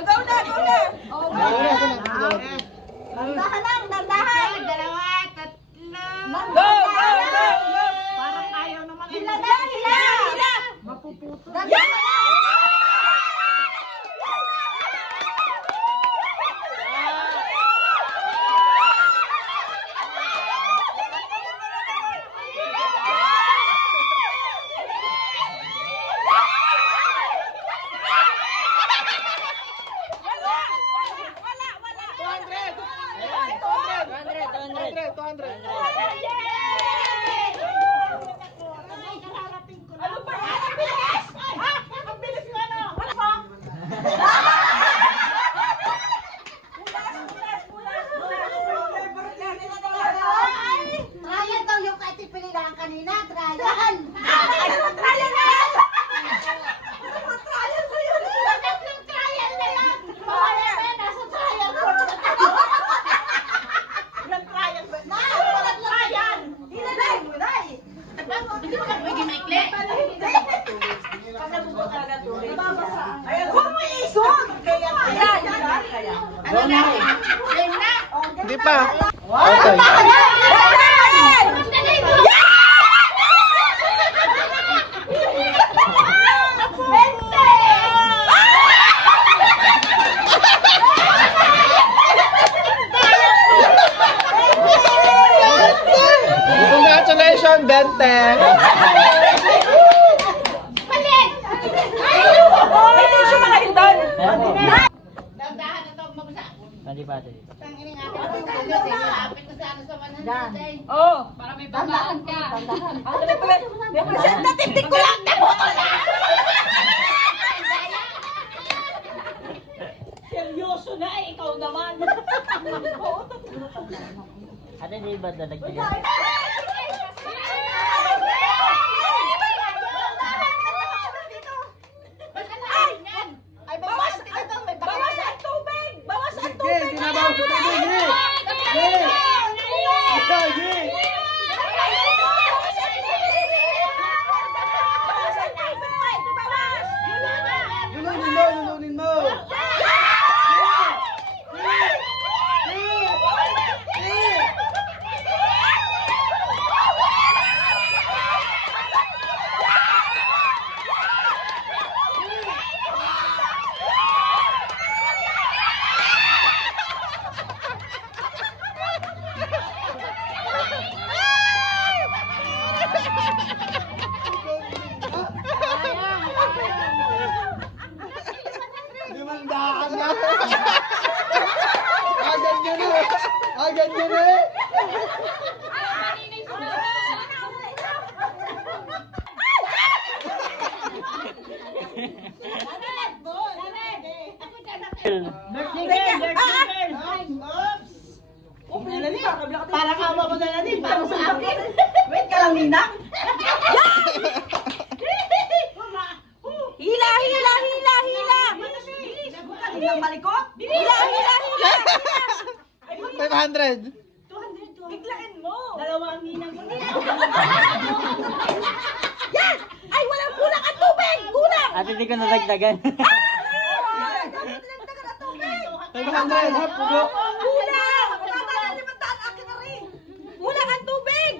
go na, go na. Oh, Dandahan lang, dandahan. Dalawa, tatlo. Go, go, go, go. Parang ayaw naman. Hila na, hila. Mapuputo. Trial daw yung katipili lang kanina, trial. Trial na yan! Trial na yun! Tatlong trial na yan! Mamaya na, nasa trial court na tayo. Ilang trial ba? Walang Trial! Hinanay, hinay. Hindi mo lang pwede maikli. Huwag mo isog. Kaya. Ano na? Game na? Hindi pa. Okay. Congratulations, Bente! Palit! Hindi siya makahintay. Dahan na ito, mabusa. Hindi pa, hindi pa. Tanginin nga ako. Malapit na sa ano sa 100. Oh. Para may babaan ka. Ano na pala? Natitik ko lang! Naputol na! Seryoso na eh, ikaw naman. Ate, hindi ba dadagdagan? Ay, bawas! Bawas ang tubig! Bawas ang Sige, tubig! tinabaw ko na din! Lulunin mo! Limandaan na! Agad yun eh! Agad yun eh! Parang awa mo na din, para sa akin. Wait ka lang, Nina. Hila, hila, hila, hila. Hilang malikot. Hila, hila, hila. 500! Biglain mo! Dalawang ninang mo. Yan! Ay, walang kulang ang tubig! Kulang! Ate, hindi ko nadagdagan. Dapat dinagdagan ang tubig! 500! Hap, pugo! Kulang! Wala tayo 500, akin na rin! Kulang ang tubig!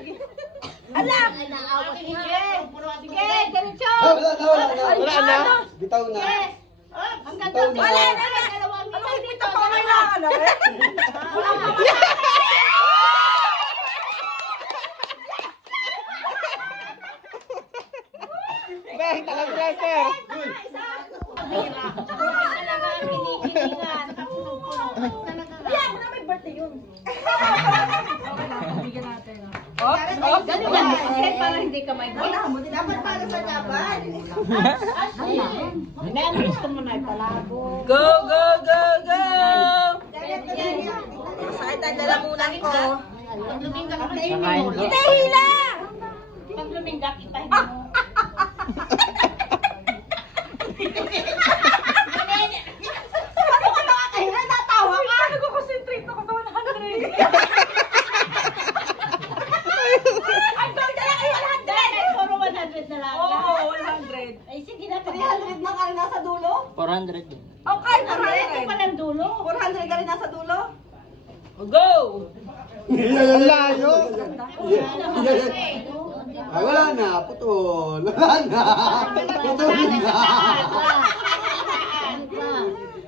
Alam! Sige, diretso. Wala na! Bitaw na. Hanggang Bitaw doon. na. Dalawang Ano, ninang hindi dito. pa kailangan na rin? Bang, talang pressure! Talaga ang kinikilingan. Yan! Wala may birthday yun. Oh, oh, Ganun yan. Kasi para hindi ka may Wala mo din. Dapat para sa laban. Go, go, go, go! Sakit ang lalamunan ko. Pag lumingak, ipahin Nakain mo. ko. Hindi, hila! Pag lumingak, ipahin mo. Ano ka nakakahinga? Natawa ka? Nag-concentrate ako sa 100. Ang goal na lang ay 100! Ay, puro 100 na lang. Oo, 100. Ay, sige na. 300 na nga rin nasa dulo? 400 400 din. Okay, Ito pa 400. ng dulo. 400 ka rin nasa dulo. Go! Ang layo! Ay, wala na. Putol. Wala na. Putol na.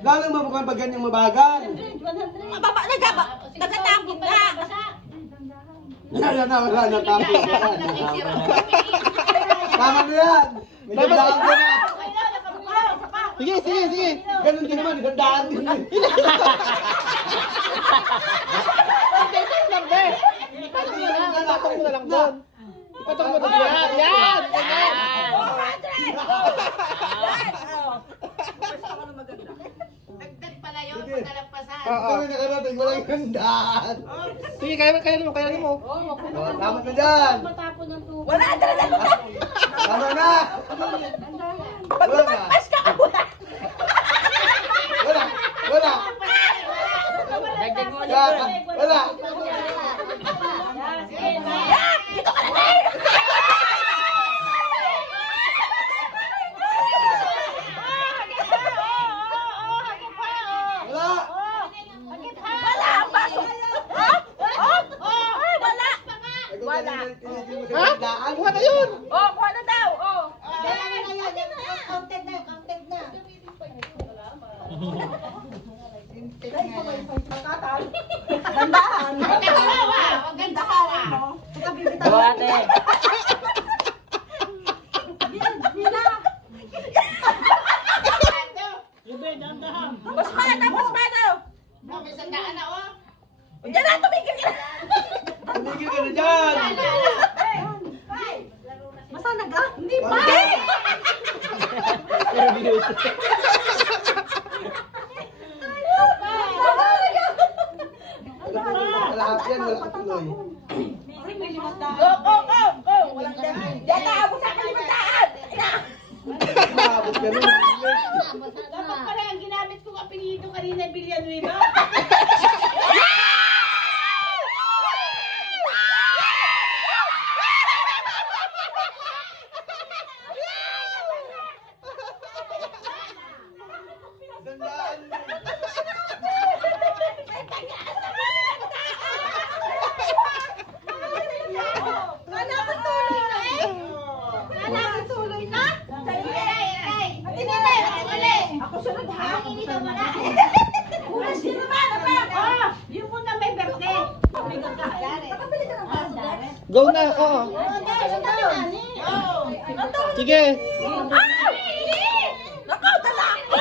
Lalo mabukan pag ganyang mabagal. Mababa, nagatapon na. Wala na, wala na. Tama na. Tama na yan. May gandaan ko na. Sige, sige, sige. Ganun din naman, gandaan din. Ipatong mo na lang doon. Ipatong mo doon. Yan! Yan! Yan! Dagdag pala yun, pagkalagpasan. Kami nakarating, walang gandaan. Sige, kaya mo. Oh, tama na dyan. Matapon ng tubig. Wala, dala. Tama na. Pag Wala na. lumagpas ka, wala. Wala. Wala. Dagdag mo ulit. Wala. Dito ka na, Nay. Wala. Wala ang baso. Wala. Wala. Ha? Kuha na yun! Oh, kuha na daw. Oh. Counted na, counted na. Dandahan. Huwag kang tawa, huwag kang tawa. Go ate! Boss Pado, Boss Pado. May sandaan na, oh. Diyan na, tumigil ka na. Tumigil ka na dyan. Masanag ah? Hindi pa. Pero binus. Lahat yan, wala tuloy. Go, go, go, go. Walang dami. Diyan na, ako sa akin 500. Maabot ka rin. Dapat pala ang ginamit kong apelido kanina, Villanueva. Dandaan. Kailangan tuloy na eh. Kailangan tuloy na. Ako sunod ha. Sino ba? Oh, yung muna may birthday. Nakabili ka ng baso, Dex? Go na, oo. Sige. Nako, dala ako!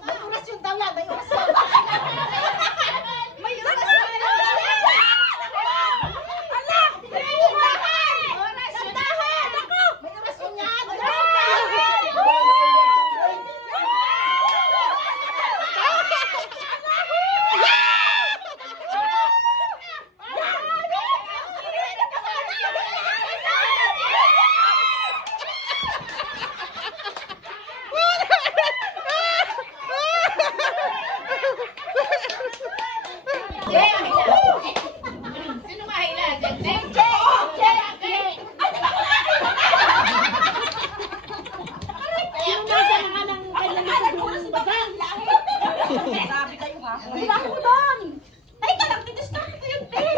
May orasyon daw yan, may orasyon. May orasyon! Anak! Dandahan! Dandahan! Ako! May orasyon yan. Sino mahila? Grabe kayo ha? Wala ko doon! Ay, talang didiskarte ko yung pin!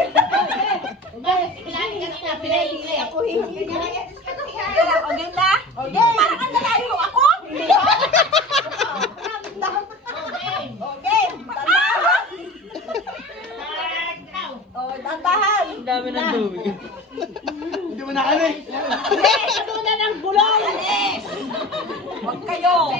Ako hindi. O, game na? Parang ang lalayo ako? O, game! Dandahan! O, dandahan! Ang dami ng tubig. Hindi mo nakalig. Patunan ng gulong! Huwag kayo!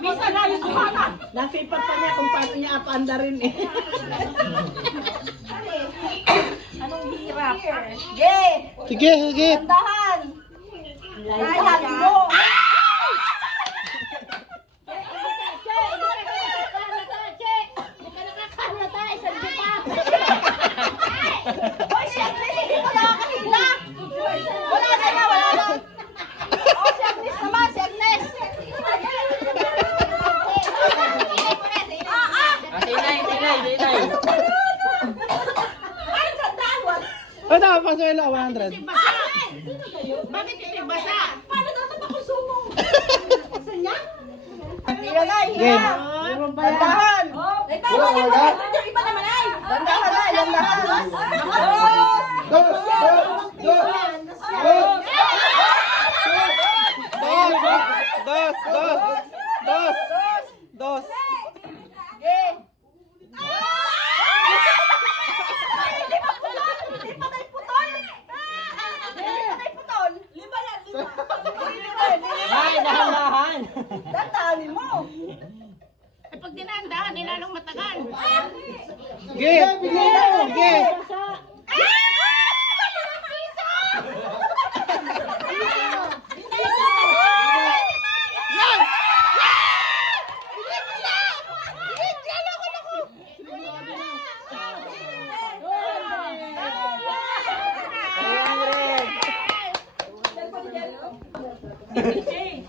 Bisa na yung buhata. Nasipat pa niya kung paano niya apanda rin eh. Anong hirap? Ge! Sige, sige. Dandahan! Dandahan mo! Hoy, siyempre, hindi ko nakakahila! Wala na! O, si Agnes naman, si Agnes! Sinay. Ito, Pasuelo, 100. Basa! Bakit hindi basa? Paano daw ito makusumo? Saan niya? Hila na, Game. hila. Dandahan. Wala, wala. Iba naman ay! Dandahan na, dandahan. Dos! Dos! Dos! Dos. Okay. Ay, dahan-dahan. Dandahanin mo. Eh, pag dinahan-dahan, nilalong matagal. Sige. Sige.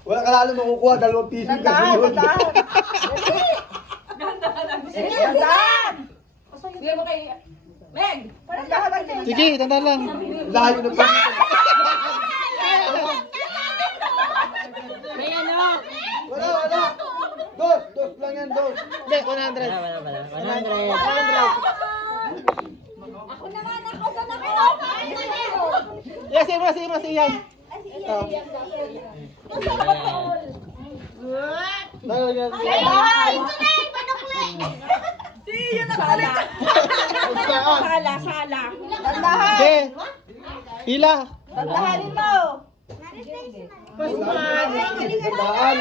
Wala ka lalo makukuha, 2 piso ka Dandahan, sunod. dandahan. Sige, dandahan. Bigyan mo kay Meg. Dandahan lang din. Sige, tandaan lang. Lahat yung nagpapit. May ano? Wala, wala. Dos! Dos lang yan, dos. Hindi, 100. 100. Ako naman, ako doon ako. Yes, mas iyan. Dandahan. Sala, sala. Dandahan. Sige. Hila. Dandahanin mo. Daan.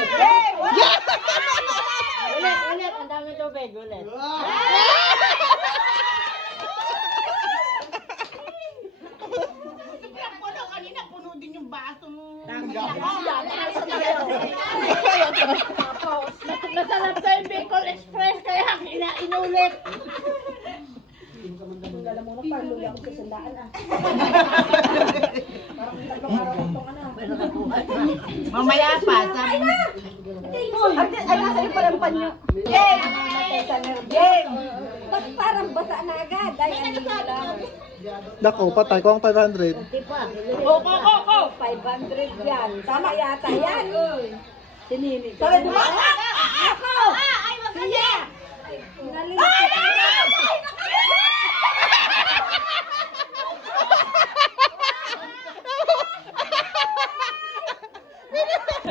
Ulit. Ang dami tubig. Ulit. Ang puno kanina, puno din yung baso mo. Masarap sa yung Bicol Express, kaya inulit. Mamaya pa, sabi mo. Ay, nasa iyo parang panyo. Game! Game! Ba't parang basa na agad? Ay, ano lang. Dako, patay ko ang 500. Ko. 500 yan. Tama yata yan. Sininig. Tara, dumaka! Ako! Siya!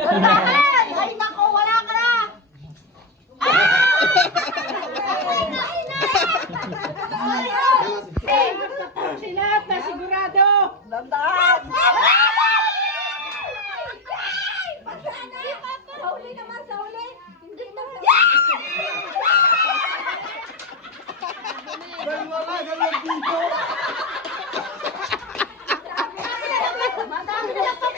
Dandahan! Ay, nako, wala ka na! Sila na sigurado. Dandahan! Sauli naman, sauli! Hindi na Wala, 2 piso. Madami na to!